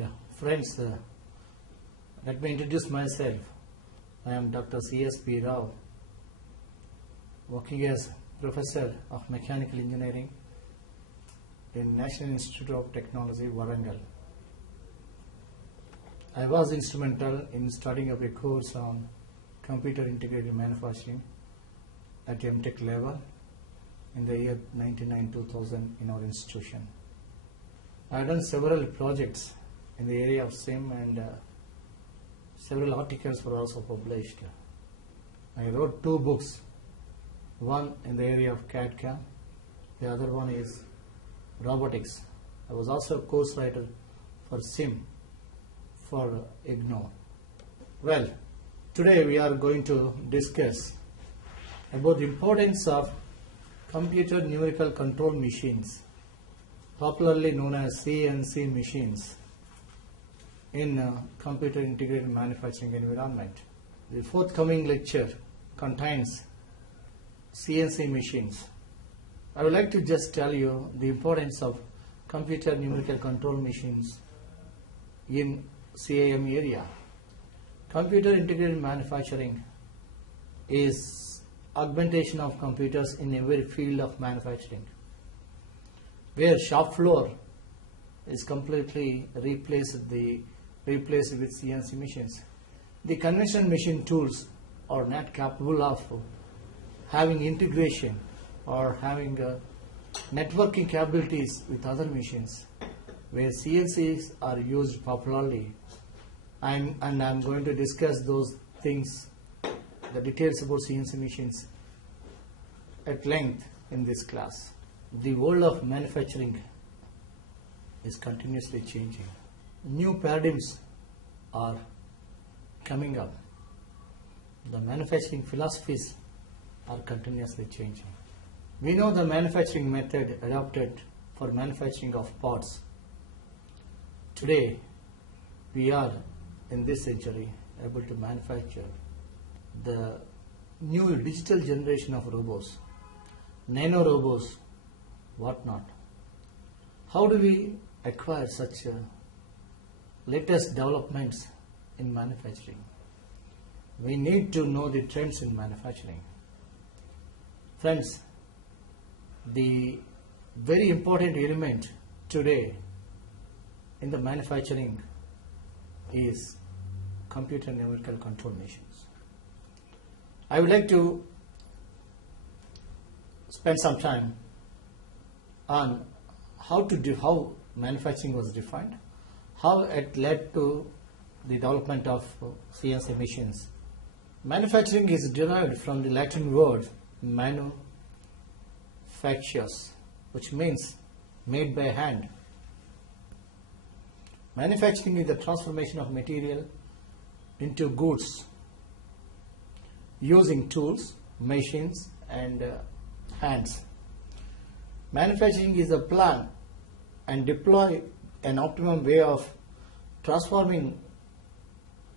Yeah, friends, let me introduce myself. I am Dr. C.S.P. Rao, working as Professor of Mechanical Engineering in National Institute of Technology, Warangal. I was instrumental in starting up a course on computer integrated manufacturing at MTech level in the year 1999-2000 in our institution. I have done several projects in the area of SIM and several articles were also published. I wrote 2 books, one in the area of CAD/CAM, the other one is robotics. I was also a course writer for SIM for IGNOR. Well, today we are going to discuss about the importance of computer numerical control machines, popularly known as CNC machines, in computer integrated manufacturing environment. The forthcoming lecture contains CNC machines. I would like to just tell you the importance of computer numerical control machines in CAM area. Computer integrated manufacturing is augmentation of computers in every field of manufacturing, where shop floor is completely replaced with CNC machines. The conventional machine tools are not capable of having integration or having networking capabilities with other machines, where CNCs are used popularly. And I'm going to discuss those things, the details about CNC machines at length in this class. The world of manufacturing is continuously changing. New paradigms are coming up. The manufacturing philosophies are continuously changing. We know the manufacturing method adopted for manufacturing of parts. Today, we are in this century able to manufacture the new digital generation of robots, nano robots, whatnot. How do we acquire such latest developments in manufacturing? We need to know the trends in manufacturing. Friends, the very important element today in the manufacturing is computer numerical control machines. I would like to spend some time on how manufacturing was defined, how it led to the development of CNC machines. Manufacturing is derived from the Latin word manufactius, which means made by hand. Manufacturing is the transformation of material into goods using tools, machines and hands. Manufacturing is a plan and deploy an optimum way of transforming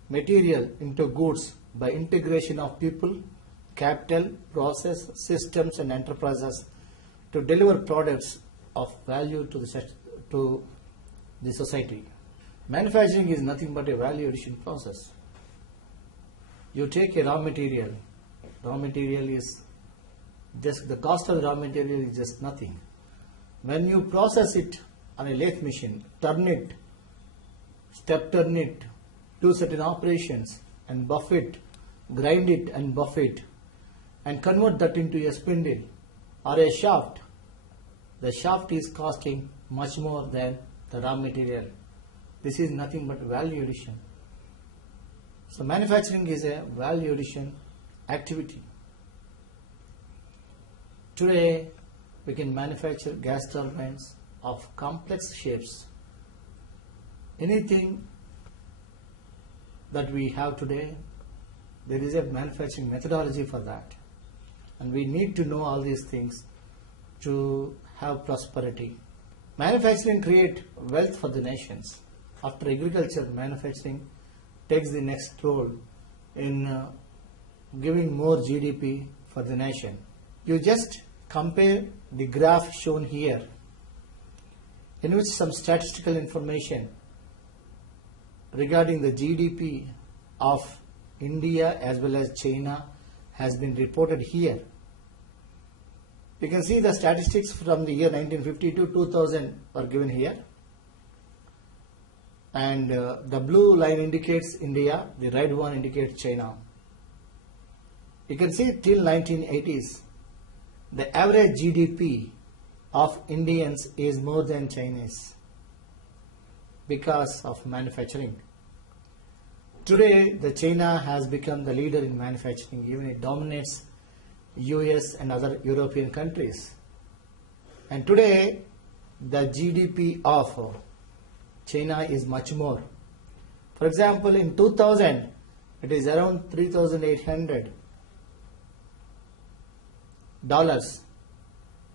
material into goods by integration of people, capital, process, systems and enterprises to deliver products of value to the society. Manufacturing is nothing but a value addition process. You take a raw material is just the cost of raw material is just nothing. When you process it on a lathe machine, turn it, step turn it, do certain operations and buff it, grind it and buff it and convert that into a spindle or a shaft. The shaft is costing much more than the raw material. This is nothing but value addition. So manufacturing is a value addition activity. Today we can manufacture gas turbines of complex shapes. Anything that we have today, there is a manufacturing methodology for that. And we need to know all these things to have prosperity. Manufacturing creates wealth for the nations. After agriculture, manufacturing takes the next role in giving more GDP for the nation. You just compare the graph shown here, in which some statistical information regarding the GDP of India as well as China has been reported here. You can see the statistics from the year 1950 to 2000 are given here. And the blue line indicates India, the red one indicates China. You can see till 1980s, the average GDP of Indians is more than Chinese because of manufacturing. Today, the China has become the leader in manufacturing. Even it dominates US and other European countries. And today, the GDP of China is much more. For example, in 2000, it is around $3,800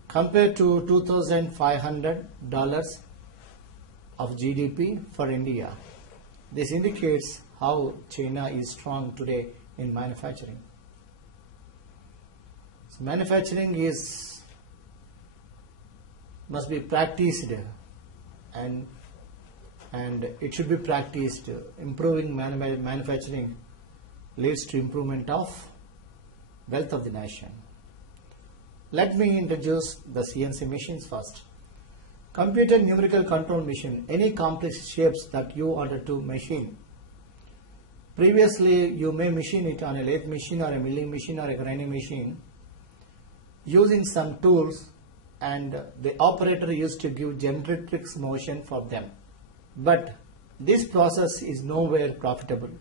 compared to $2,500 of GDP for India. This indicates how China is strong today in manufacturing. So manufacturing must be practiced and it should be practiced. Improving manufacturing leads to improvement of wealth of the nation. Let me introduce the CNC machines first. Computer numerical control machine, any complex shapes that you wanted to machine. Previously, you may machine it on a lathe machine or a milling machine or a grinding machine using some tools, and the operator used to give generatrix motion for them. But this process is nowhere profitable,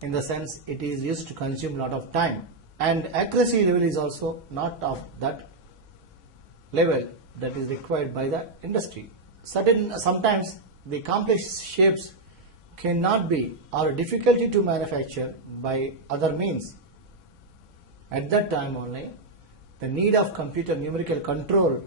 in the sense it is used to consume a lot of time, and accuracy level is also not of that level that is required by the industry. Sometimes the complex shapes cannot be or difficulty to manufacture by other means. At that time only, the need of computer numerical control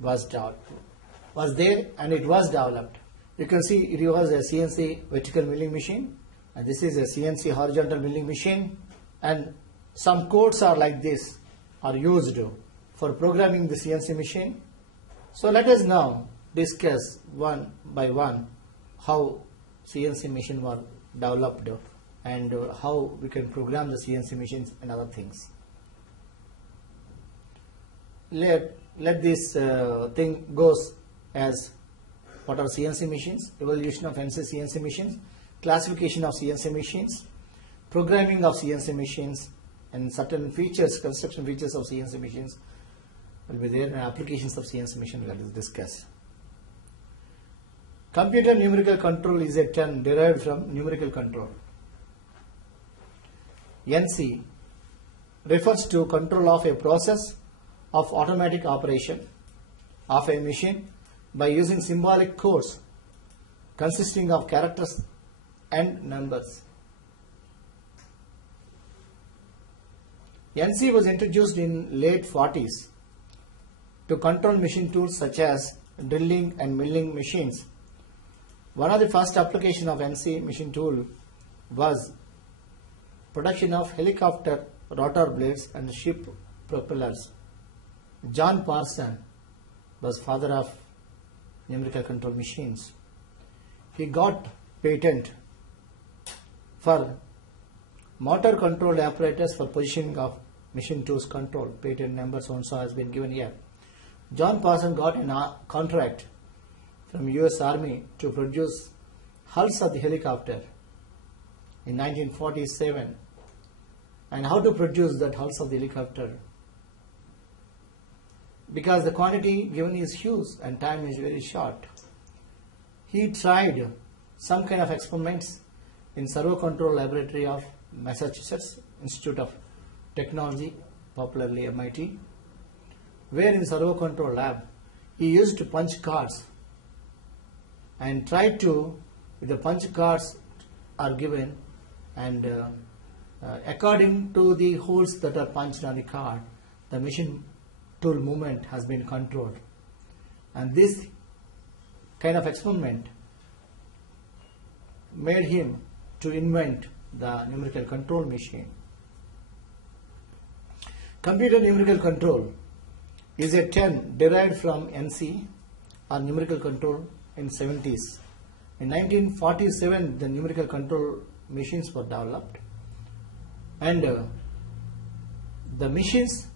was there, and it was developed. You can see it was a CNC vertical milling machine, and this is a CNC horizontal milling machine, and some codes are like this are used for programming the CNC machine. So let us now discuss one by one how CNC machine was developed and how we can program the CNC machines and other things. Let this thing goes as what are CNC machines, evolution of CNC machines, classification of CNC machines, programming of CNC machines, and certain features, construction features of CNC machines will be there, and applications of CNC machine let us discuss. Computer numerical control is a term derived from numerical control. NC refers to control of a process of automatic operation of a machine by using symbolic codes consisting of characters and numbers. NC was introduced in late 40s to control machine tools such as drilling and milling machines. One of the first applications of NC machine tool was production of helicopter rotor blades and ship propellers. John Parsons was father of numerical control machines. He got patent for motor controlled apparatus for positioning of machine tools control. Patent number so and so has been given here. John Parsons got a contract from US Army to produce hulls of the helicopter in 1947. And how to produce that hulls of the helicopter? Because the quantity given is huge and time is very short. He tried some kind of experiments in servo control laboratory of Massachusetts Institute of Technology, popularly MIT, where in servo control lab he used to punch cards and tried to, if the punch cards are given and according to the holes that are punched on the card, the machine tool movement has been controlled. And this kind of experiment made him to invent the numerical control machine. Computer numerical control is a term derived from NC or numerical control in 70s, In 1947, the numerical control machines were developed, and the machines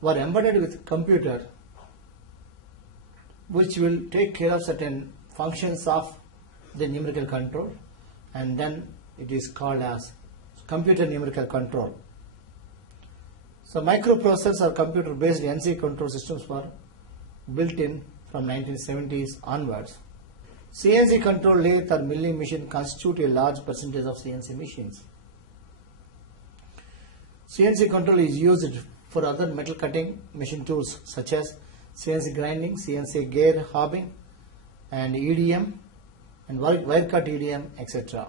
were embedded with computer, which will take care of certain functions of the numerical control, and then it is called as computer numerical control. So microprocessors or computer-based NC control systems were built in from 1970s onwards. CNC control lathe or milling machine constitute a large percentage of CNC machines. CNC control is used for other metal cutting machine tools such as CNC grinding, CNC gear hobbing, and EDM, and wire cut EDM, etc.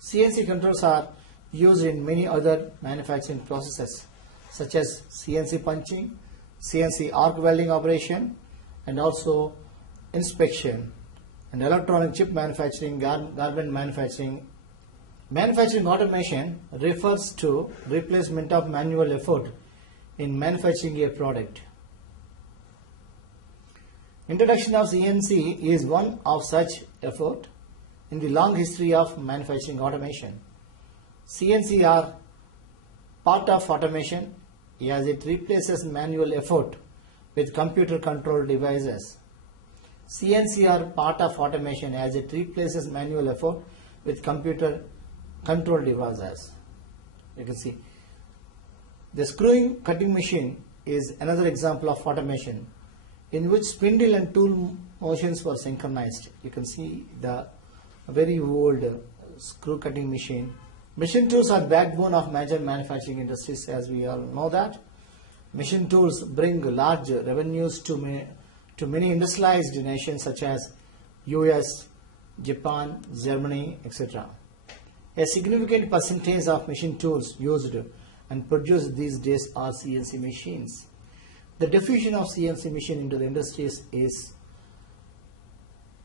CNC controls are used in many other manufacturing processes such as CNC punching, CNC arc welding operation, and also inspection and electronic chip manufacturing, garment manufacturing. Manufacturing automation refers to replacement of manual effort in manufacturing a product. Introduction of CNC is one of such effort in the long history of manufacturing automation. CNC are part of automation as it replaces manual effort with computer controlled devices. CNC are part of automation as it replaces manual effort with computer controlled devices. You can see the screwing cutting machine is another example of automation in which spindle and tool motions were synchronized. You can see the very old screw cutting machine. Machine tools are backbone of major manufacturing industries, as we all know that. Machine tools bring large revenues to many industrialized nations such as US, Japan, Germany, etc. A significant percentage of machine tools used and produced these days are CNC machines. The diffusion of CNC machine into the industries is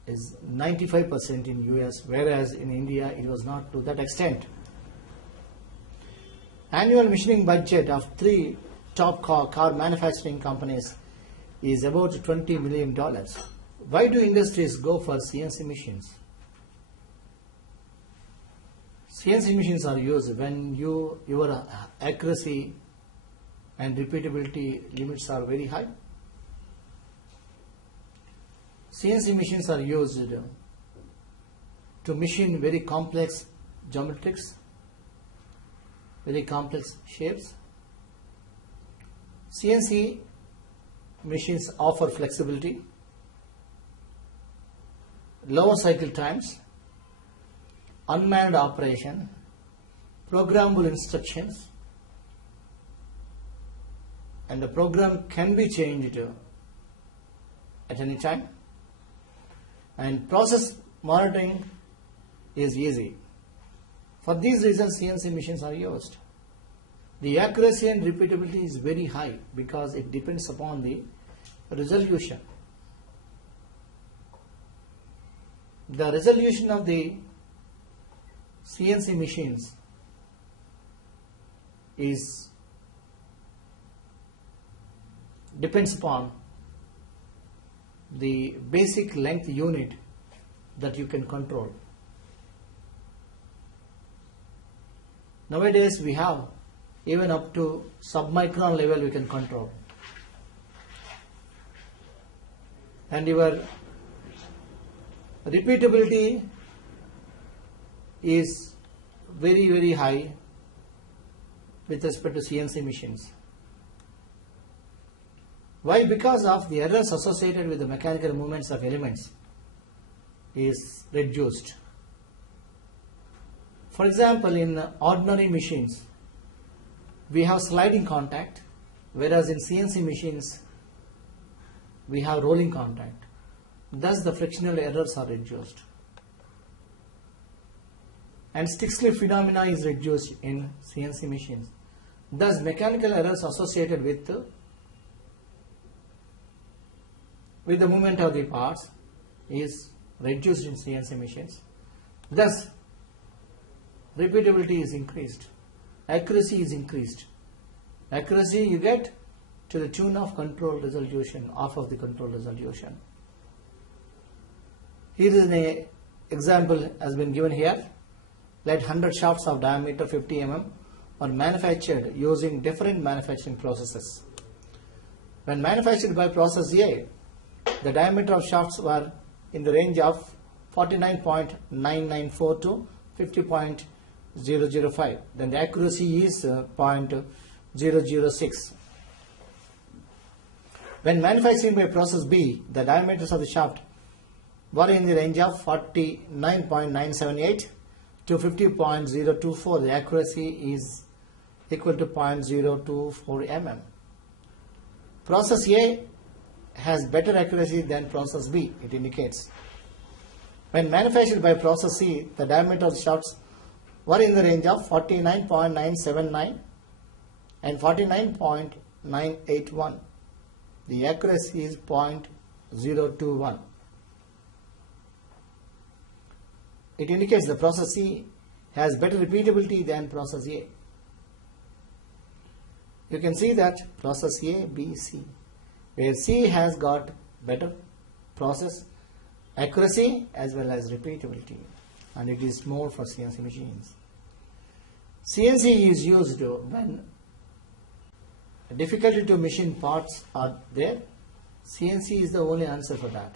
95% in US, whereas in India it was not to that extent. Annual machining budget of 3 top car manufacturing companies is about $20 million. Why do industries go for CNC machines? CNC machines are used when your accuracy and repeatability limits are very high. CNC machines are used to machine very complex geometrics, very complex shapes. CNC machines offer flexibility, lower cycle times, unmanned operation, programmable instructions, and the program can be changed at any time, and process monitoring is easy. For these reasons, CNC machines are used. The accuracy and repeatability is very high because it depends upon the resolution. The resolution of the CNC machines depends upon the basic length unit that you can control. Nowadays we have even up to submicron level we can control, and your repeatability is very high with respect to CNC machines. Why? Because of the errors associated with the mechanical movements of elements is reduced. For example, in ordinary machines we have sliding contact, whereas in CNC machines we have rolling contact. Thus the frictional errors are reduced, and stick slip phenomena is reduced in CNC machines. Thus mechanical errors associated with the movement of the parts is reduced in CNC machines. Thus repeatability is increased, accuracy is increased. Accuracy you get to the tune of control resolution, half of the control resolution. Here is an example has been given here. Let 100 shafts of diameter 50 mm are manufactured using different manufacturing processes. When manufactured by process A, the diameter of shafts were in the range of 49.994 to 50.005. Then the accuracy is 0.006. When manufacturing by process B, the diameters of the shaft were in the range of 49.978 to 50.024. The accuracy is equal to 0.024 mm. Process A has better accuracy than process B, it indicates. When manufactured by process C, the diameter of the shafts were in the range of 49.979 and 49.981. The accuracy is 0.021. It indicates the process C has better repeatability than process A. You can see that process A, B, C, where C has got better process accuracy as well as repeatability, and it is more for CNC machines. CNC is used when difficulty to machine parts are there. CNC is the only answer for that.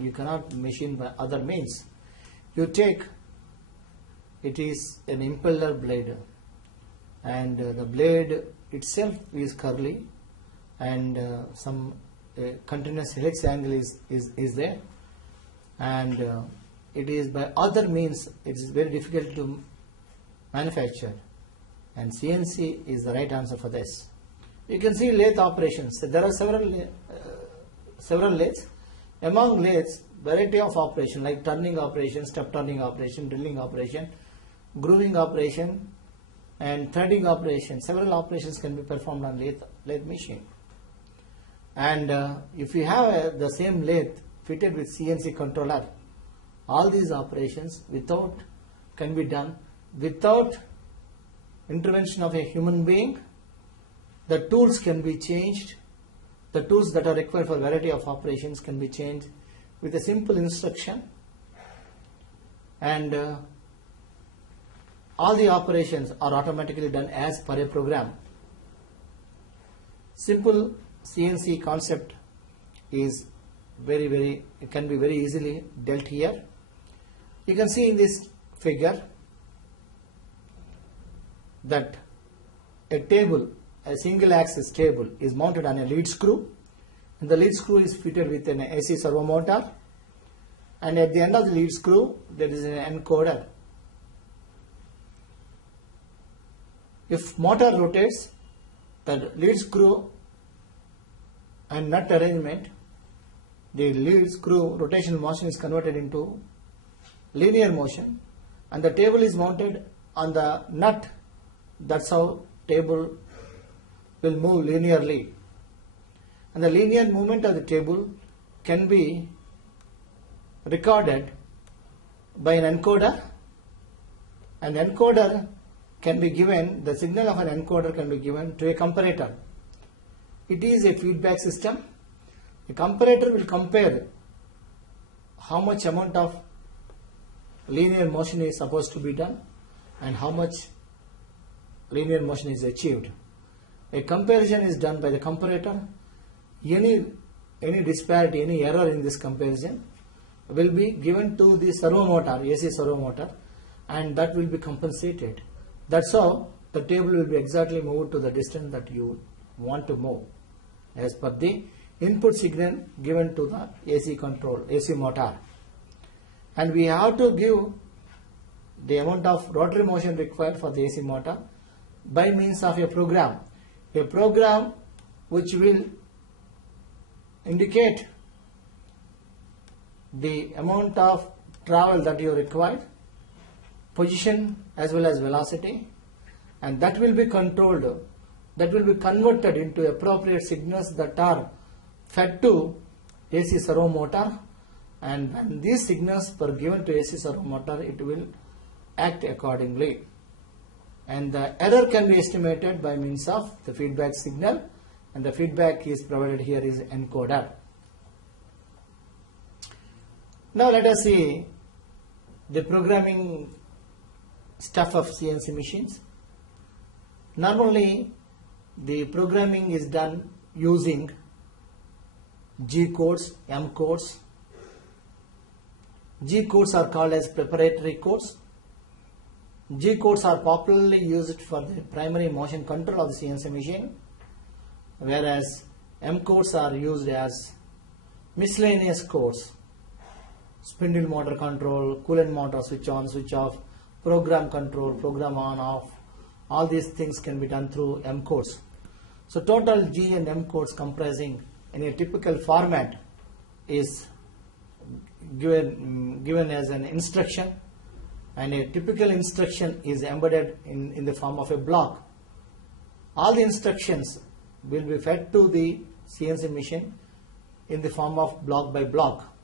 You cannot machine by other means. You take, it is an impeller blade, and the blade itself is curly, and some continuous helix angle is there, and it is by other means it is very difficult to manufacture, and CNC is the right answer for this. You can see lathe operations. There are several lathes. Among lathes, variety of operation like turning operation, step turning operation, drilling operation, grooving operation, and threading operation. Several operations can be performed on lathe machine. And if you have the same lathe fitted with CNC controller, all these operations can be done without intervention of a human being. The tools can be changed. The tools that are required for variety of operations can be changed with a simple instruction, and all the operations are automatically done as per a program. Simple CNC concept is it can be very easily dealt here. You can see in this figure that a single axis table is mounted on a lead screw, and the lead screw is fitted with an AC servo motor, and at the end of the lead screw there is an encoder. If motor rotates, the lead screw and nut arrangement, the lead screw rotational motion is converted into linear motion, and the table is mounted on the nut. That's how table will move linearly, and the linear movement of the table can be recorded by an encoder, and encoder can be given, the signal of an encoder can be given to a comparator. It is a feedback system. The comparator will compare how much amount of linear motion is supposed to be done and how much linear motion is achieved. A comparison is done by the comparator. Any disparity, any error in this comparison will be given to the servo motor, AC servo motor, and that will be compensated. That's how the table will be exactly moved to the distance that you want to move as per the input signal given to the AC motor. And we have to give the amount of rotary motion required for the AC motor by means of a program which will indicate the amount of travel that you require, position as well as velocity, and that will be controlled, that will be converted into appropriate signals that are fed to AC servo motor, and when these signals are given to AC servo motor, it will act accordingly, and the error can be estimated by means of the feedback signal, and the feedback is provided here is encoder. Now let us see the programming stuff of CNC machines. Normally the programming is done using G codes, M codes. G codes are called as preparatory codes. G codes are popularly used for the primary motion control of the CNC machine, whereas M codes are used as miscellaneous codes: spindle motor control, coolant motor switch on, switch off, program control, program on, off. All these things can be done through M codes. So total G and M codes comprising in a typical format is given as an instruction, and a typical instruction is embedded in the form of a block. All the instructions will be fed to the CNC machine in the form of block by block.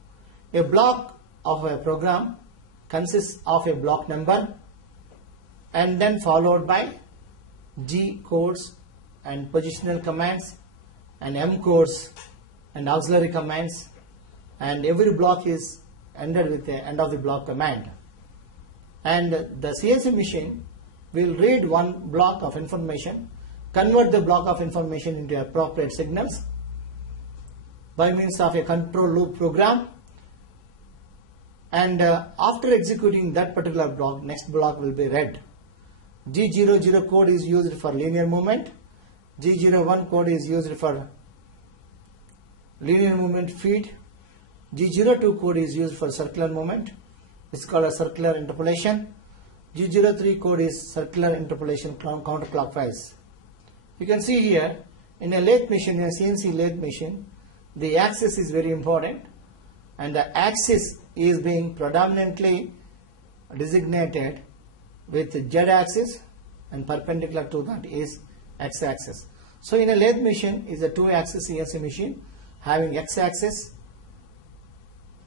A block of a program consists of a block number and then followed by G codes and positional commands and M codes and auxiliary commands, and every block is ended with the end of the block command. And the CNC machine will read one block of information, convert the block of information into appropriate signals by means of a control loop program, and after executing that particular block, next block will be read. G00 code is used for linear movement, G01 code is used for linear movement feed, G02 code is used for circular movement. It's called a circular interpolation. G03 code is circular interpolation counterclockwise. You can see here in a lathe machine, in a CNC lathe machine, the axis is very important, and the axis is being predominantly designated with Z axis, and perpendicular to that is X axis. So in a lathe machine is a 2-axis CNC machine having X axis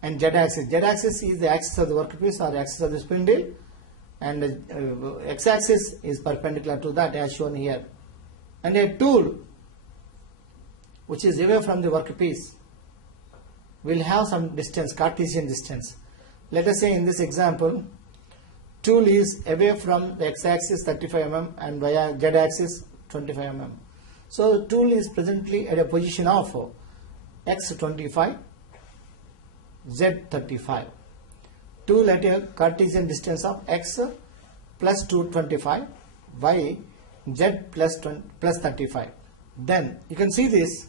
and Z axis. Z axis is the axis of the workpiece or axis of the spindle, and X axis is perpendicular to that as shown here. And a tool which is away from the workpiece will have some distance, Cartesian distance. Let us say in this example, tool is away from the X axis 35 mm and via Z axis 25 mm. So tool is presently at a position of X 25, Z 35. Tool at a Cartesian distance of X plus 225, Y Z plus 35. Then you can see this.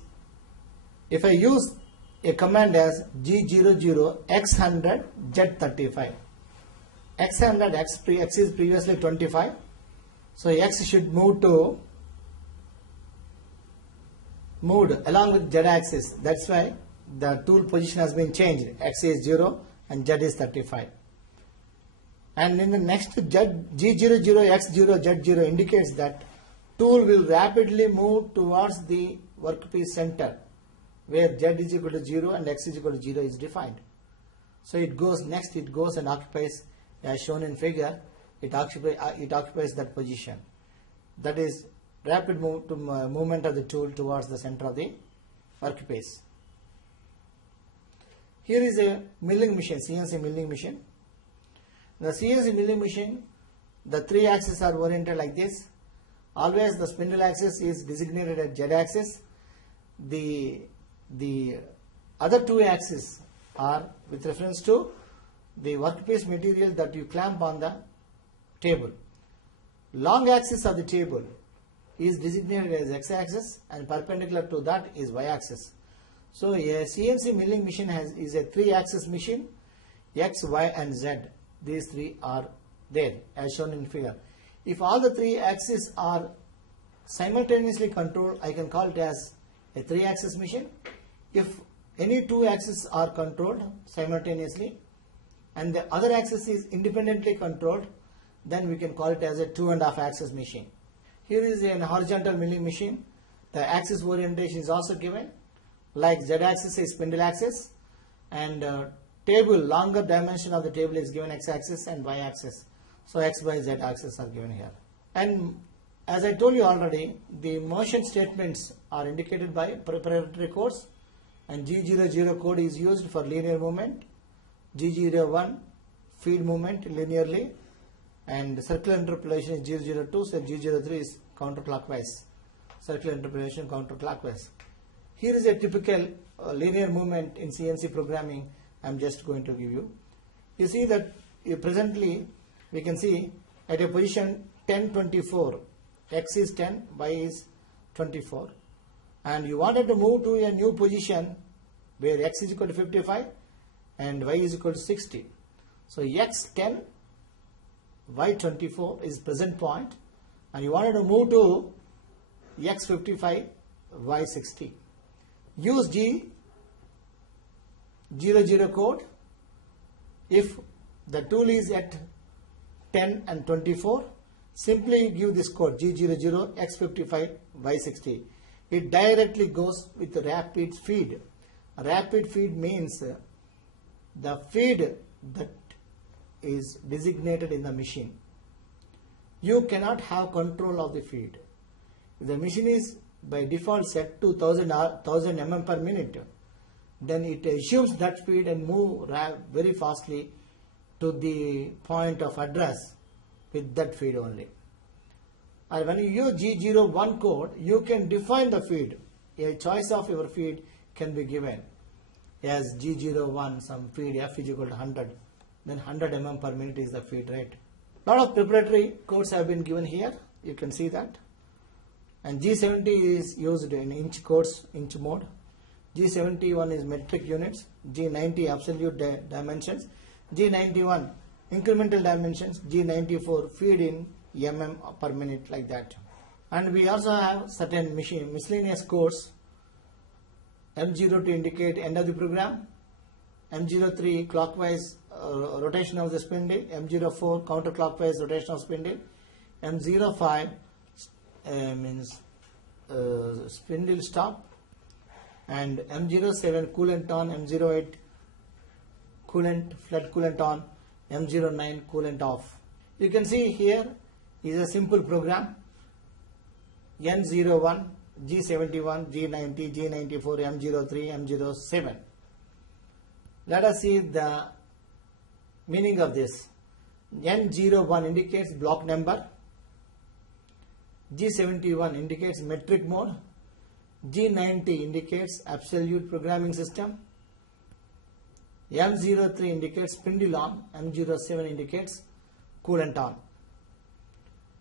If I use a command as G00 X100 Z35, X100 X is previously 25, so X should moved along with Z axis. That's why the tool position has been changed. X is 0 and Z is 35. And in the next G00 X0 Z0 indicates that tool will rapidly move towards the workpiece center where Z is equal to 0 and X is equal to 0 is defined. So it goes next, it goes and occupies, as shown in figure, it occupies that position. That is rapid movement of the tool towards the center of the workpiece. Here is a milling machine, CNC milling machine. The CNC milling machine, the 3 axes are oriented like this. Always the spindle axis is designated as Z axis. The other 2 axes are with reference to the workpiece material that you clamp on the table. Long axis of the table is designated as X axis, and perpendicular to that is Y axis. So a CNC milling machine is a 3-axis machine, X, Y and Z. These 3 are there as shown in figure. If all the 3 axes are simultaneously controlled, I can call it as a 3-axis machine. If any 2 axes are controlled simultaneously and the other axis is independently controlled, then we can call it as a 2.5-axis machine. Here is a horizontal milling machine. The axis orientation is also given, like Z axis is spindle axis, and table, longer dimension of the table is given X axis and Y axis. So X, Y, Z axis are given here. And as I told you already, the motion statements are indicated by preparatory codes, and G00 code is used for linear movement, G01 feed movement linearly, and circular interpolation is G02, so G03 is counterclockwise. Circular interpolation counterclockwise. Here is a typical linear movement in CNC programming. I am just going to give you. You see that presently we can see at a position 10, 24, X is 10, Y is 24, and you wanted to move to a new position where X is equal to 55 and Y is equal to 60. So X 10, Y 24 is present point, and you wanted to move to X 55, Y 60. Use G00 code. If the tool is at 10 and 24, simply give this code G00 X55 Y60. It directly goes with the rapid feed. Rapid feed means the feed that is designated in the machine. You cannot have control of the feed. If the machine is by default set to 1000 mm per minute, then it assumes that feed and move very fastly to the point of address with that feed only. Or when you use G01 code, you can define the feed. A choice of your feed can be given as G01, some feed F is equal to 100, then 100 mm per minute is the feed rate. Lot of preparatory codes have been given here, you can see that. And G70 is used in inch codes, inch mode. G71 is metric units, G90 absolute dimensions, G91 incremental dimensions, G94 feed in mm per minute, like that. And we also have certain miscellaneous codes. M0 to indicate end of the program, M03 clockwise rotation of the spindle, M04 counterclockwise rotation of spindle, M05 means spindle stop, and M07 coolant on, M08 coolant, flood coolant on, M09 coolant off. You can see here is a simple program. N01, G71, G90, G94, M03, M07. Let us see the meaning of this. N01 indicates block number, G71 indicates metric mode, G90 indicates absolute programming system, M03 indicates spindle on, M07 indicates coolant on.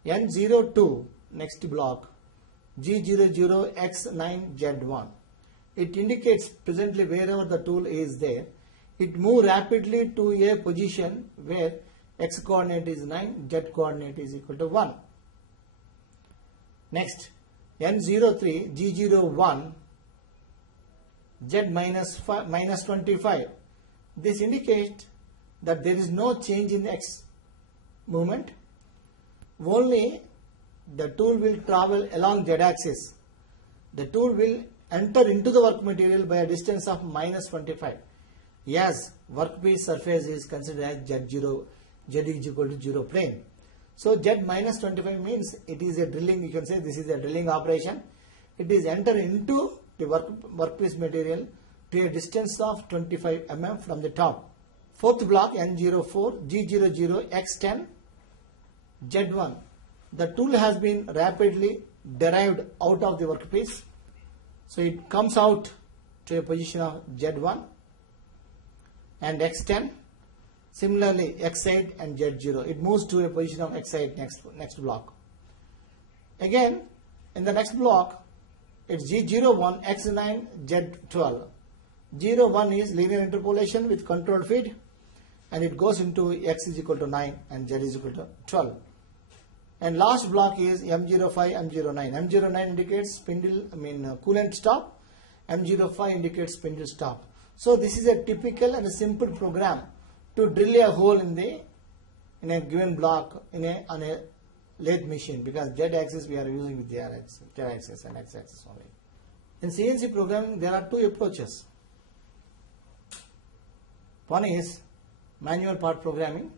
N02 next block, G00X9Z1. It indicates presently wherever the tool is there, it moves rapidly to a position where X coordinate is 9, Z coordinate is equal to 1. Next, N03 G01 Z minus 25. This indicates that there is no change in X movement, only the tool will travel along Z axis. The tool will enter into the work material by a distance of minus 25. Yes, workpiece surface is considered as Z0, Z is equal to 0 plane. So Z minus 25 means it is a drilling, you can say this is a drilling operation. It is enter into the workpiece material to a distance of 25 mm from the top. Fourth block N04 G00 X10 Z1. The tool has been rapidly derived out of the workpiece. So it comes out to a position of Z1 and X10. Similarly X8 and Z0. It moves to a position of X8 next block. Again in the next block it's G01 X9 Z12. 01 is linear interpolation with controlled feed, and it goes into X is equal to 9 and Z is equal to 12. And last block is M05, M09. M09 indicates spindle, coolant stop. M05 indicates spindle stop. So this is a typical and a simple program to drill a hole in a given block on a lathe machine, because Z axis we are using with Z axis and X axis only. In CNC programming there are two approaches. One is manual part programming.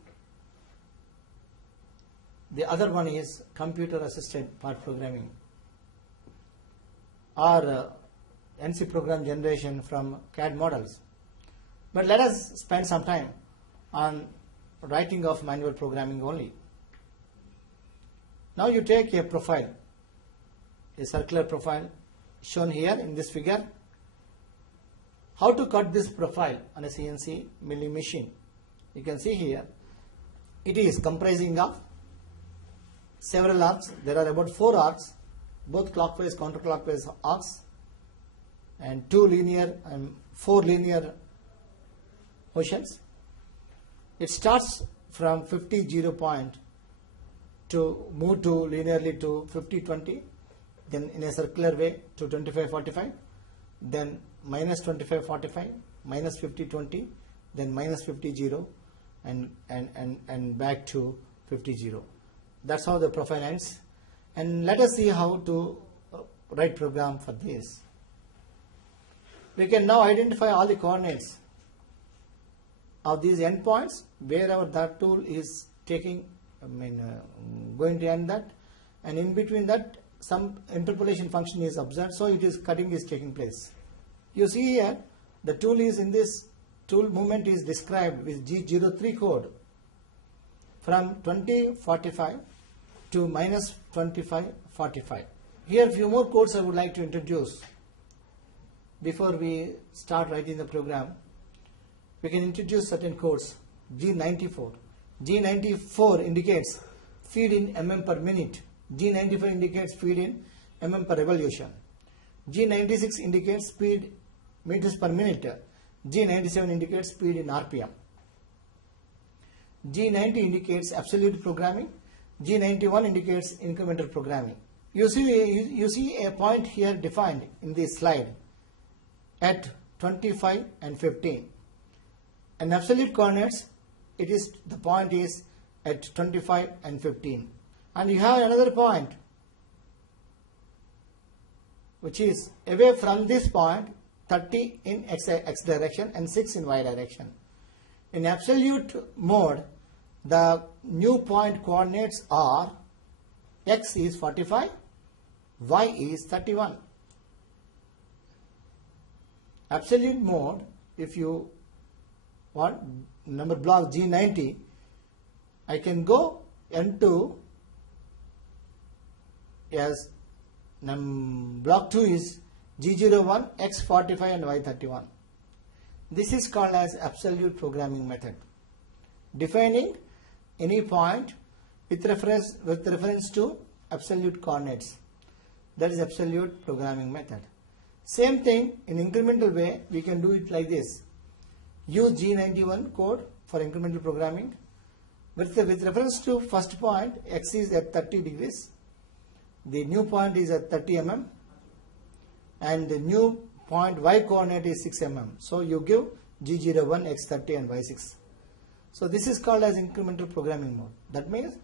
The other one is computer assisted part programming, or NC program generation from CAD models. But let us spend some time on writing of manual programming only. Now you take a profile, a circular profile shown here in this figure. How to cut this profile on a CNC milling machine? You can see here it is comprising of several arcs. There are about 4 arcs, both clockwise, counterclockwise arcs, and 2 linear and 4 linear motions. It starts from 50-0 point to move to linearly to 50-20, then in a circular way to 25-45, then minus 25-45, minus 50-20, then minus 50-0, and back to 50-0. That's how the profile ends. And let us see how to write program for this. We can now identify all the coordinates of these endpoints wherever that tool is taking, going to end that, and in between that some interpolation function is observed, so it is cutting is taking place. You see here the tool is in this tool movement is described with G03 code from 2045 to minus 2545. Here a few more codes I would like to introduce before we start writing the program. We can introduce certain codes. G94. G94 indicates feed in mm per minute. G95 indicates feed in mm per revolution. G96 indicates speed meters per minute. G97 indicates speed in RPM. G90 indicates absolute programming. G91 indicates incremental programming. You see a point here defined in this slide at 25 and 15. And absolute coordinates, the point is at 25 and 15. And you have another point which is away from this point 30 in x direction and 6 in y direction. In absolute mode, the new point coordinates are x is 45, y is 31. Absolute mode, if you want number block G90, I can go N2 as block 2 is G01, X45 and Y31. This is called as absolute programming method, defining any point with reference to absolute coordinates. That is absolute programming method. Same thing in incremental way, we can do it like this. Use G91 code for incremental programming. With reference to first point, x is at 30 degrees. The new point is at 30 mm. And the new point y coordinate is 6 mm. So you give G01, X30 and Y6. So this is called as incremental programming mode. That means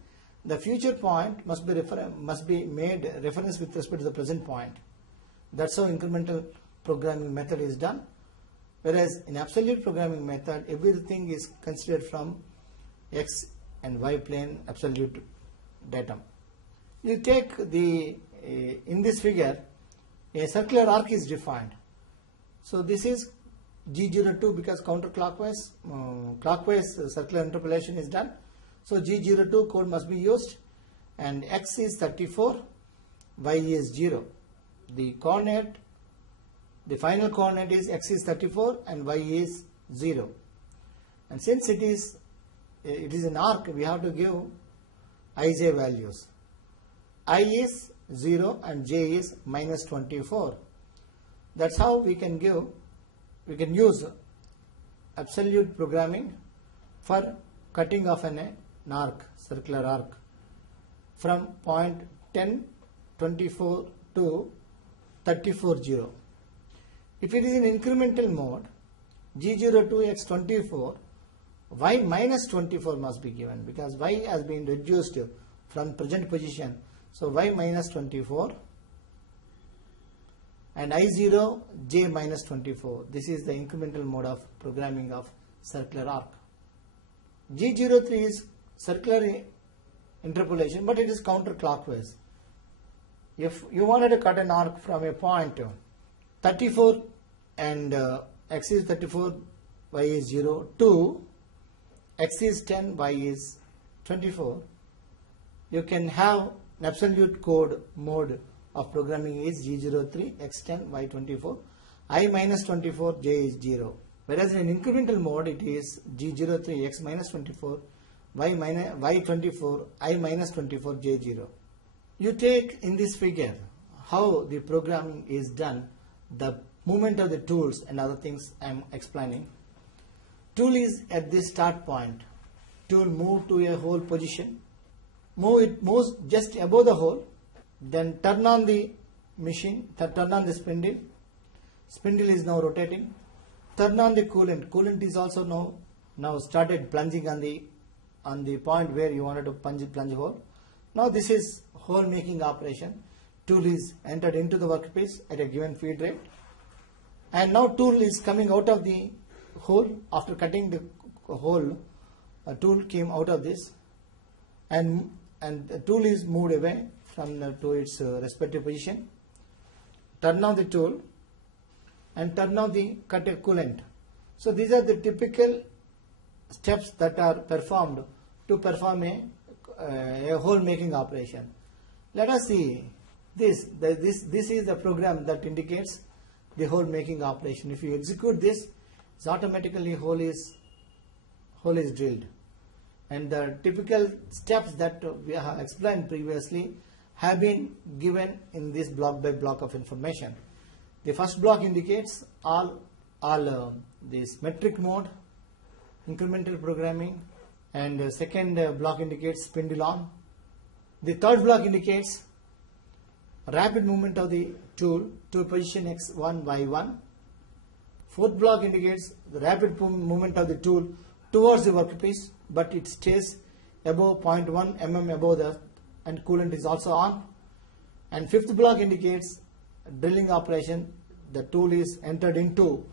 the future point must be made reference with respect to the present point. That's how incremental programming method is done. Whereas in absolute programming method, everything is considered from x and y plane absolute datum. You take the in this figure, a circular arc is defined. So this is G02 because counterclockwise, clockwise circular interpolation is done. So G02 code must be used, and x is 34, y is 0. The coordinate, the final coordinate is x is 34 and y is 0. And since it is an arc, we have to give ij values. I is 0 and j is minus 24. That's how we can use absolute programming for cutting of an arc, circular arc, from point 10, 24 to 34, 0. If it is in incremental mode, G02 x 24, y minus 24 must be given because y has been reduced from present position. So y minus 24 and I0 j minus 24. This is the incremental mode of programming of circular arc. G03 is circular interpolation, but it is counterclockwise. If you wanted to cut an arc from a point 34 and x is 34, y is 0 to x is 10, y is 24, you can have an absolute code mode of programming is G03, x10, y24, I minus 24, j is 0. Whereas in incremental mode it is G03, x minus 24, y24, I minus 24, j 0. You take in this figure how the programming is done, the movement of the tools and other things I am explaining. Tool is at this start point. Tool move to a hole position. It moves just above the hole. Then turn on the machine, turn on the spindle. Spindle is now rotating. Turn on the coolant. Coolant is also now started plunging on the point where you wanted to plunge hole. Now this is hole making operation. Tool is entered into the workpiece at a given feed rate. And now tool is coming out of the hole after cutting the hole. A tool came out of this, and the tool is moved away to its respective position. Turn on the tool and turn on the cutter coolant. So these are the typical steps that are performed to perform a hole making operation. Let us see this. This is the program that indicates the hole making operation. If you execute this, it's automatically hole is drilled. And the typical steps that we have explained previously have been given in this block by block of information. The first block indicates all this metric mode, incremental programming, and the second block indicates spindle on. The third block indicates rapid movement of the tool to position x1, y1. Fourth block indicates the rapid movement of the tool towards the workpiece, but it stays above 0.1 mm above the, and coolant is also on. And fifth block indicates drilling operation. The tool is entered into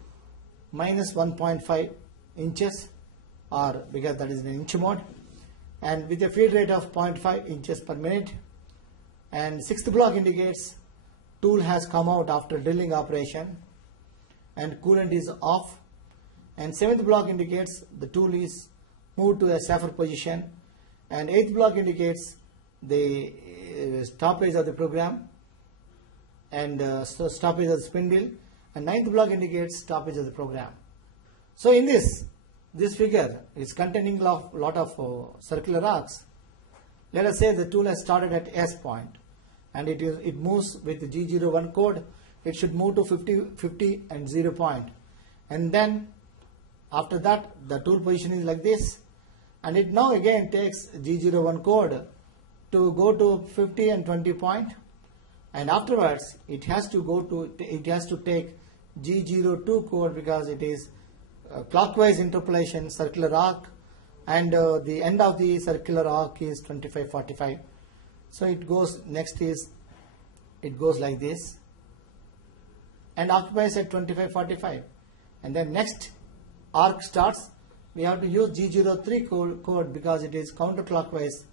minus 1.5 inches, or because that is in inch mode, and with a feed rate of 0.5 inches per minute. And sixth block indicates tool has come out after drilling operation and coolant is off. And seventh block indicates the tool is moved to a safer position. And eighth block indicates the stoppage of the program and so stoppage of the spindle. And ninth block indicates stoppage of the program. So in this figure is containing lot of circular arcs. Let us say the tool has started at S point and it moves with the G01 code. It should move to 50 and 0 point, and then after that the tool position is like this, and it now again takes G01 code to go to 50 and 20 point, and afterwards it has to take G02 code because it is clockwise interpolation circular arc, and the end of the circular arc is 25-45. So it goes like this and occupies at 25-45, and then next arc starts. We have to use G03 code because it is counterclockwise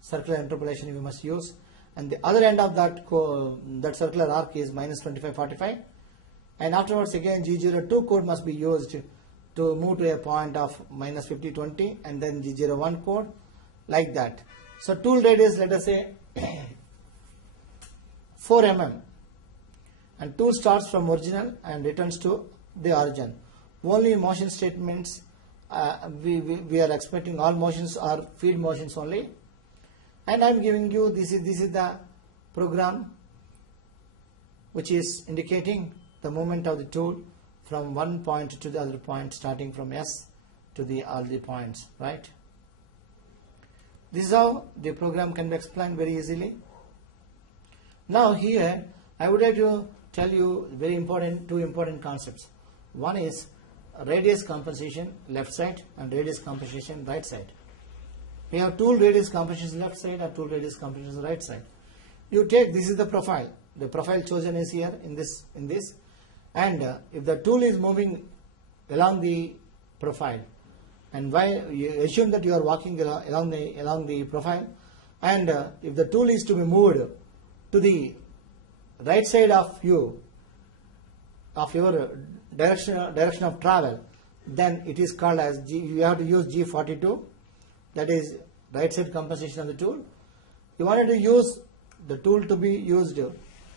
circular interpolation we must use, and the other end of that circular arc is minus 25-45, and afterwards again G02 code must be used to move to a point of minus 50-20, and then G01 code like that. So tool radius, let us say 4 mm, and tool starts from original and returns to the origin. Only motion statements we are expecting all motions are feed motions only, and I am giving you this is the program which is indicating the movement of the tool from one point to the other point, starting from S to all the points, right? This is how the program can be explained very easily. Now here I would like to tell you two important concepts. One is radius compensation left side and radius compensation right side. We have tool radius compensation left side and tool radius compensation right side. You take, this is the profile. The profile chosen is here in this, and if the tool is moving along the profile, and while you assume that you are walking along the profile, and if the tool is to be moved to the right side of your direction of travel, then it is called as you have to use G42, that is right side compensation of the tool. You wanted to use the tool to be used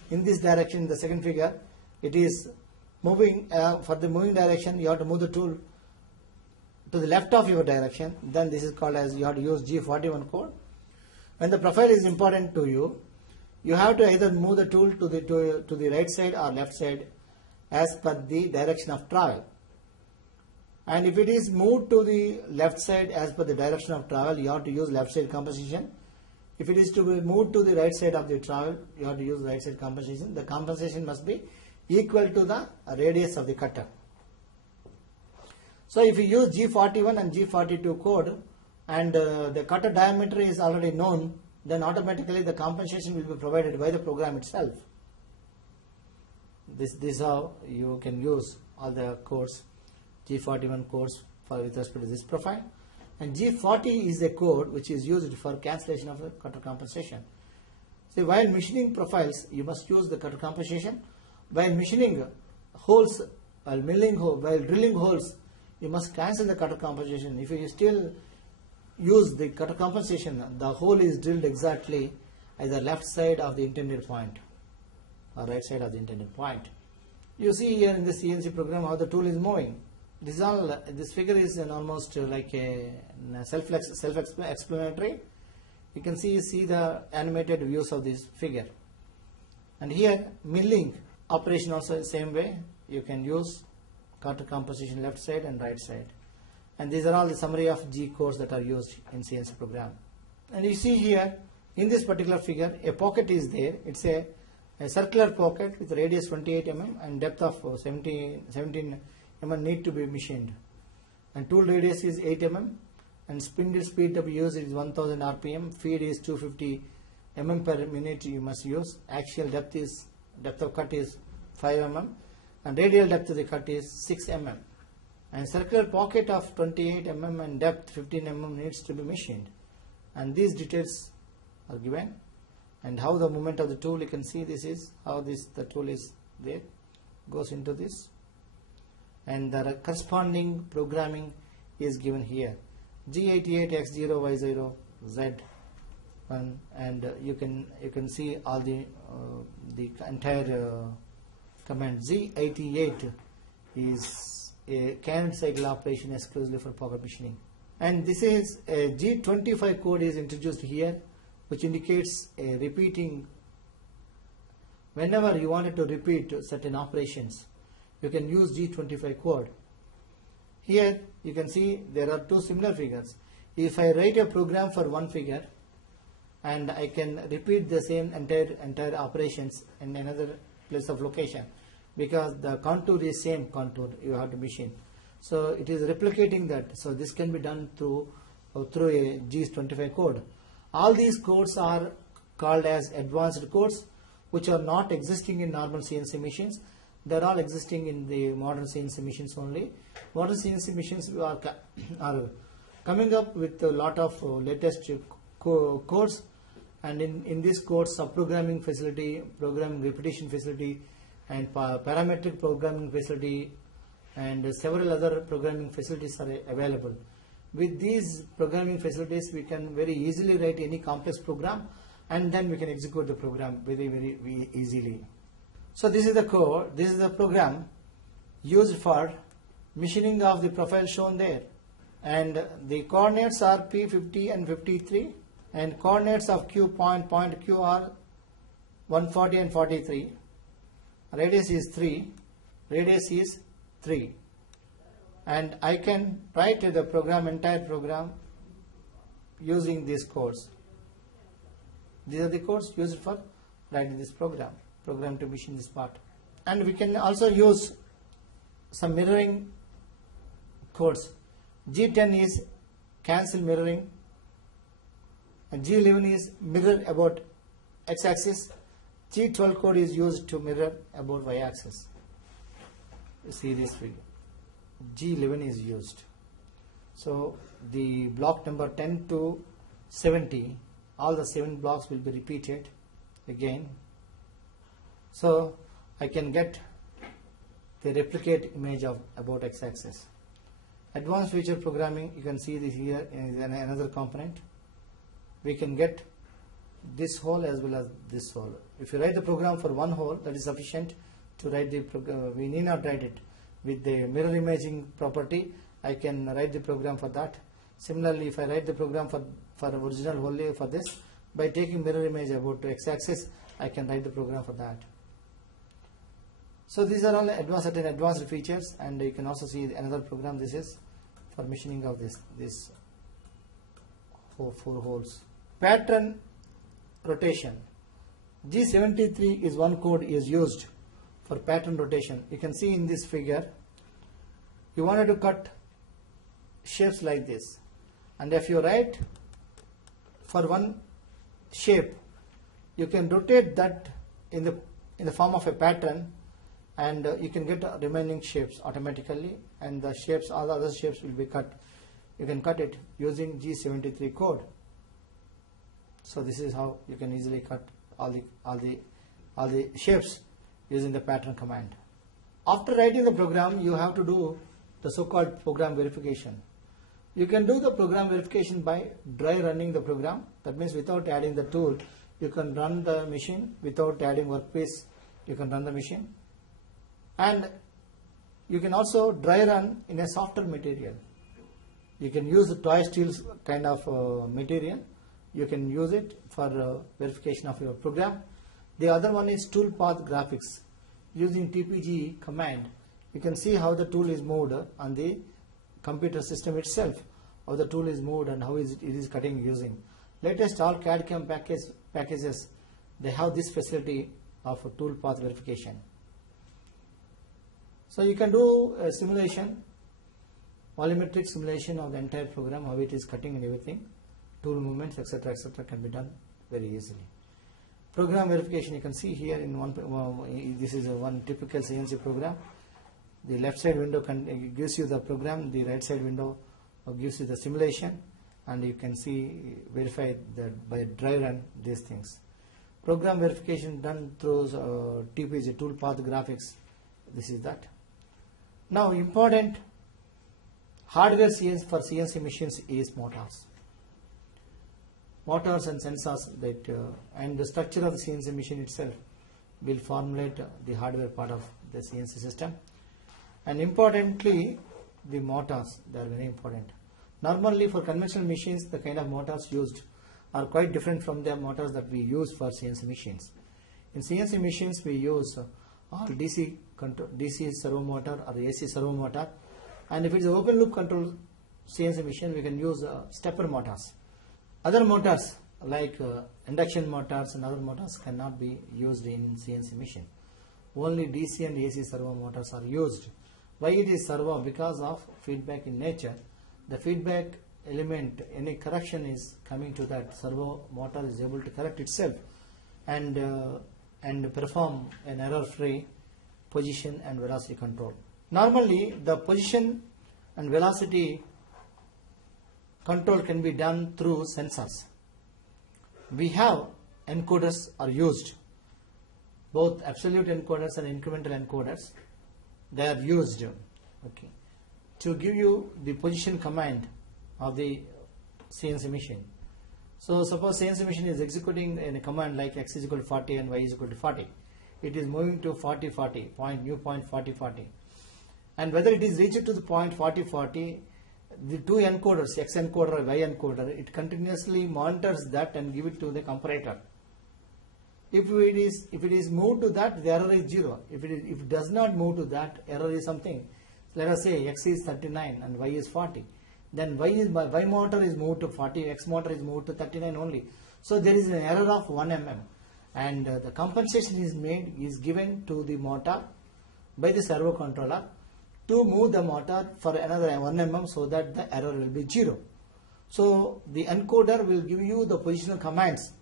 in this direction. In the second figure, it is moving for the moving direction. You have to move the tool to the left of your direction. Then this is called as you have to use G41 code. When the profile is important to you, you have to either move the tool to the right side or left side as per the direction of travel. And if it is moved to the left side as per the direction of travel, you have to use left side compensation. If it is to be moved to the right side of the travel, you have to use right side compensation. The compensation must be equal to the radius of the cutter. So if you use G41 and G42 code and the cutter diameter is already known, then automatically the compensation will be provided by the program itself. This is how you can use all the codes, G41 codes with respect to this profile. And G40 is a code which is used for cancellation of the cutter compensation. So while machining profiles, you must use the cutter compensation. While machining holes, while drilling holes, you must cancel the cutter compensation. If you still use the cutter compensation, the hole is drilled exactly either left side of the intended point or right side of the intended point. You see here in the CNC program how the tool is moving. This figure is almost like a self-explanatory. You can see the animated views of this figure. And here milling operation also the same way. You can use cutter composition left side and right side. And these are all the summary of G codes that are used in CNC program. And you see here in this particular figure a pocket is there. It's a circular pocket with radius 28 mm and depth of 17 mm need to be machined. And tool radius is 8 mm and spindle speed to be used is 1000 rpm. Feed is 250 mm per minute you must use. Axial depth of cut is 5 mm and radial depth of the cut is 6 mm. And circular pocket of 28 mm and depth 15 mm needs to be machined. And these details are given. And how the movement of the tool, you can see this is how the tool is there, goes into this. And the corresponding programming is given here. G88 X0 Y0 Z1, and you can see all the entire command. G88 is a canned cycle operation exclusively for pocket machining. And this is a G25 code is introduced here, which indicates a repeating. Whenever you wanted to repeat certain operations, you can use G25 code. Here you can see there are two similar figures. If I write a program for one figure and I can repeat the same entire operations in another place of location, because the contour is same contour you have to machine. So it is replicating that. So this can be done through a G25 code. All these codes are called as advanced codes, which are not existing in normal CNC machines. They are all existing in the modern CNC machines only. Modern CNC machines are coming up with a lot of latest codes, and in these codes, subprogramming facility, programming repetition facility, and parametric programming facility, and several other programming facilities are available. With these programming facilities, we can very easily write any complex program, and then we can execute the program very easily. So this is the code, this is the program used for machining of the profile shown there. And the coordinates are P50 and 53, and coordinates of Q point Q are 140 and 43. Radius is 3, radius is 3. And I can write the program, entire program, using these codes. These are the codes used for writing this program to machine this part. And we can also use some mirroring codes. G10 is cancel mirroring, and G11 is mirror about x-axis. G12 code is used to mirror about y-axis. You see this figure. G11 is used. So the block number 10 to 70, all the 7 blocks will be repeated again. So I can get the replicate image of about x-axis. Advanced feature programming, you can see this here is another component. We can get this hole as well as this hole. If you write the program for one hole, that is sufficient to write the program. We need not write it with the mirror imaging property. I can write the program for that. Similarly, if I write the program for original only for this, by taking mirror image about to x-axis, I can write the program for that. So these are all certain advanced features, and you can also see another program. This is for machining of this four holes. Pattern rotation. G73 is one code is used for pattern rotation. You can see in this figure, you wanted to cut shapes like this, and if you write for one shape, you can rotate that in the form of a pattern, and you can get remaining shapes automatically, and the shapes, all the other shapes will be cut. You can cut it using G73 code. So this is how you can easily cut all the shapes using the pattern command. After writing the program, you have to do the so-called program verification. You can do the program verification by dry running the program. That means without adding the tool, you can run the machine without adding workpiece. You can run the machine, and you can also dry run in a softer material. You can use the toy steel kind of material. You can use it for verification of your program. The other one is tool path graphics. Using TPG command, you can see how the tool is moved on the computer system itself, how the tool is moved and how it is cutting using. Latest all CAD/CAM packages, they have this facility of a tool path verification. So you can do a simulation, volumetric simulation of the entire program, how it is cutting and everything, tool movements, etc., can be done very easily. Program verification, you can see here in this is one typical CNC program. The left side window gives you the program, the right side window gives you the simulation, and you can see verify that by dry run these things. Program verification done through TPG, tool path graphics. This is that. Now important hardware for CNC machines is motors. Motors and sensors and the structure of the CNC machine itself will formulate the hardware part of the CNC system. And importantly, the motors, they are very important. Normally for conventional machines, the kind of motors used are quite different from the motors that we use for CNC machines. In CNC machines, we use all DC servo motor or AC servo motor, and if it is an open loop control CNC machine, we can use stepper motors. Other motors like induction motors and other motors cannot be used in CNC machine. Only DC and AC servo motors are used. Why it is servo? Because of feedback in nature. The feedback element, any correction is coming to that servo motor is able to correct itself and perform an error-free position and velocity control. Normally, the position and velocity control can be done through sensors. We have encoders are used, both absolute encoders and incremental encoders. They are used, okay, to give you the position command of the CNC machine. So suppose CNC machine is executing a command like x is equal to 40 and y is equal to 40. It is moving to 40, 40, new point 40, 40. And whether it is reached to the point 40, 40, the two encoders, X encoder and Y encoder, it continuously monitors that and give it to the comparator. If it is moved to that, the error is 0. If it does not move to that, error is something. Let us say X is 39 and Y is 40. Then Y motor is moved to 40, X motor is moved to 39 only. So there is an error of 1 mm, and the compensation is given to the motor by the servo controller to move the motor for another 1 mm so that the error will be 0. So the encoder will give you the positional commands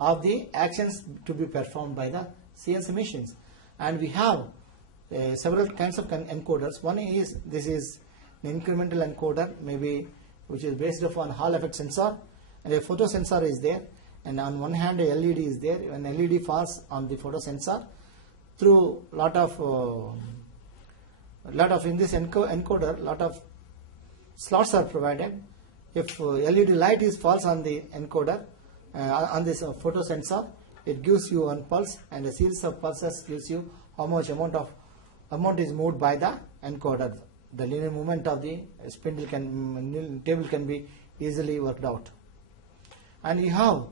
of the actions to be performed by the CNC machines. And we have several kinds of encoders. One is, this is an incremental encoder, maybe, which is based upon Hall effect sensor, and a photo sensor is there, and on one hand a LED is there. When LED falls on the photo sensor, through lot of in this encoder, lot of slots are provided. If LED light is falls on the encoder, on this photo sensor, it gives you one pulse, and a series of pulses gives you how much amount is moved by the encoder. The linear movement of the table can be easily worked out. And you have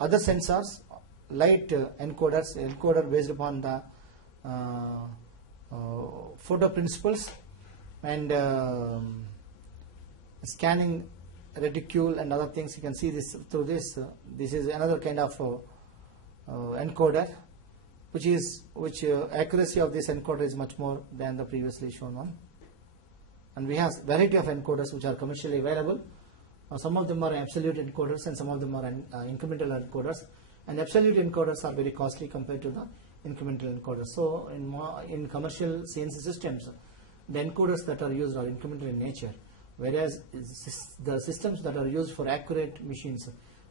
other sensors, light encoder based upon the photo principles, and scanning reticule and other things. You can see this through this. This is another kind of encoder, which accuracy of this encoder is much more than the previously shown one. And we have variety of encoders which are commercially available. Some of them are absolute encoders and some of them are incremental encoders. And absolute encoders are very costly compared to the incremental encoders. So in commercial CNC systems, the encoders that are used are incremental in nature, whereas the systems that are used for accurate machines,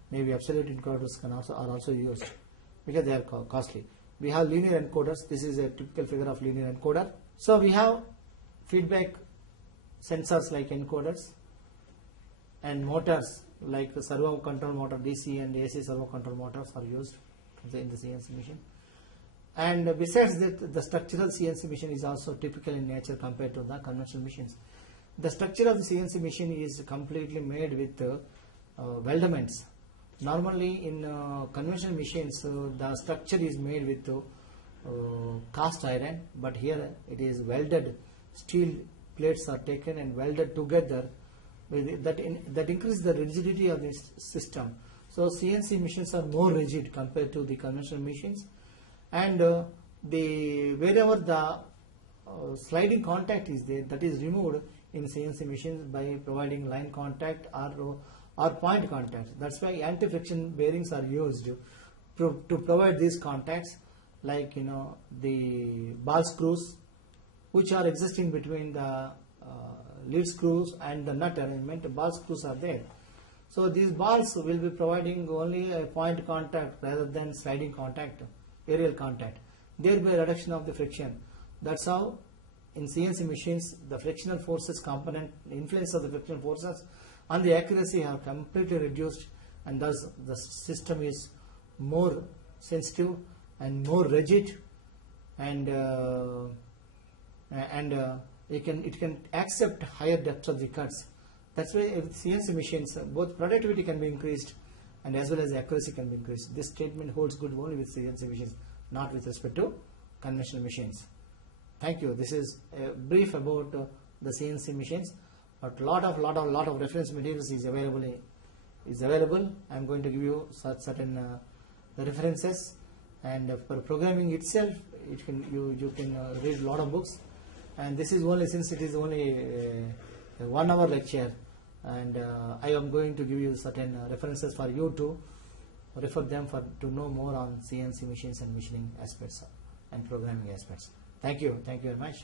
maybe absolute encoders are also used because they are costly. We have linear encoders. This is a typical figure of linear encoder. So we have feedback sensors like encoders, and motors like the servo control motor, DC and AC servo control motors are used in the CNC machine. And besides that, the structural CNC machine is also typical in nature compared to the conventional machines. The structure of the CNC machine is completely made with weldments. Normally in conventional machines, the structure is made with cast iron, but here it is welded. Steel plates are taken and welded together. That increases the rigidity of this system. So CNC machines are more rigid compared to the conventional machines, and wherever the sliding contact is there, that is removed in CNC machines by providing line contact or point contact. That's why anti-friction bearings are used to provide these contacts, like the ball screws which are existing between the lead screws and the nut arrangement. Ball screws are there. So these balls will be providing only a point contact rather than sliding contact, aerial contact, thereby reduction of the friction. That's how in CNC machines the frictional forces component, the influence of the frictional forces on the accuracy are completely reduced, and thus the system is more sensitive and more rigid, and it can accept higher depths of the cuts. That's why with CNC machines, both productivity can be increased and as well as accuracy can be increased. This statement holds good only with CNC machines, not with respect to conventional machines. Thank you. This is a brief about the CNC machines, but lot of reference materials is available. I am going to give you certain references, and for programming itself, you can read a lot of books. And this is only, since it is only a 1 hour lecture, and I am going to give you certain references for you to refer them to know more on CNC machines and machining aspects and programming aspects. Thank you very much.